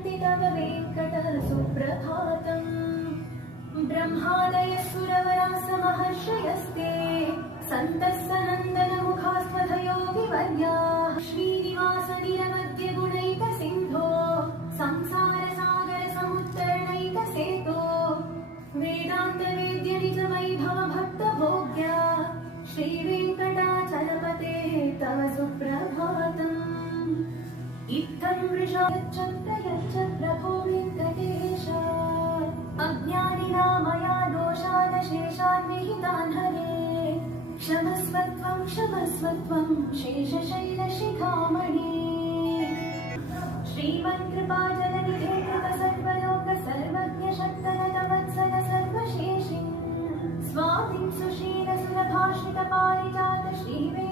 वन्दन्ति तव वेङ्कट सुप्रभातम् ब्रह्मादयः सुरवराः समहर्षयस्ते सन्तः सनन्दनमुखास्त्वथयोगिवर्याः श्रीनिवास निरवद्य गुणैकसिन्धो संसारसागरसमुत्तरणैकसेतो वेदान्तवेद्य निजवैभव भक्तभोग्या श्रीवेङ्कटाचलपते तव सुप्रभातम् इत्थं वृषा यच्च प्रभो वेङ्कटेश अज्ञानिना मया दोषानशेषान् विहितान् हरे क्षमस्वत्वं शेषशैलशिखामणि श्रीमन्कृपाजलनिधे कृत सर्वलोक सर्वज्ञ शक्तनतवत्सल सर्वशेषिन् स्वामिं सुशील सुरभाषित पारिजात श्रीवे